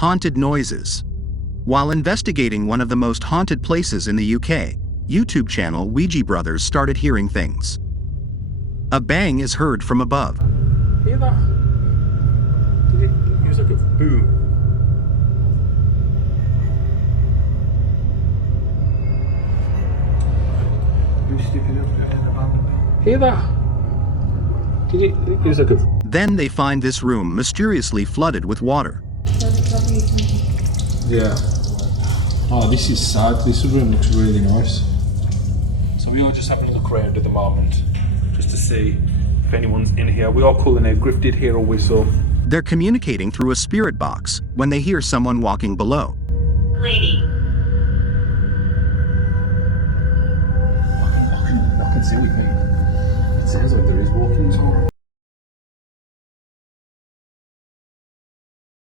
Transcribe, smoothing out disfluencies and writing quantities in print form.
Haunted noises. While investigating one of the most haunted places in the UK, YouTube channel Ouija Brothers started hearing things. A bang is heard from above. Hear that? It was like a boom. Hear that? It was like a... Then they find this room mysteriously flooded with water. Yeah. Oh, this is sad. This room looks really nice. So we are just having a look around at the moment, just to see if anyone's in here. We are calling out Griff did hear a whistle. They're communicating through a spirit box when they hear someone walking below. Lady. I can see with me. It sounds like there is walking.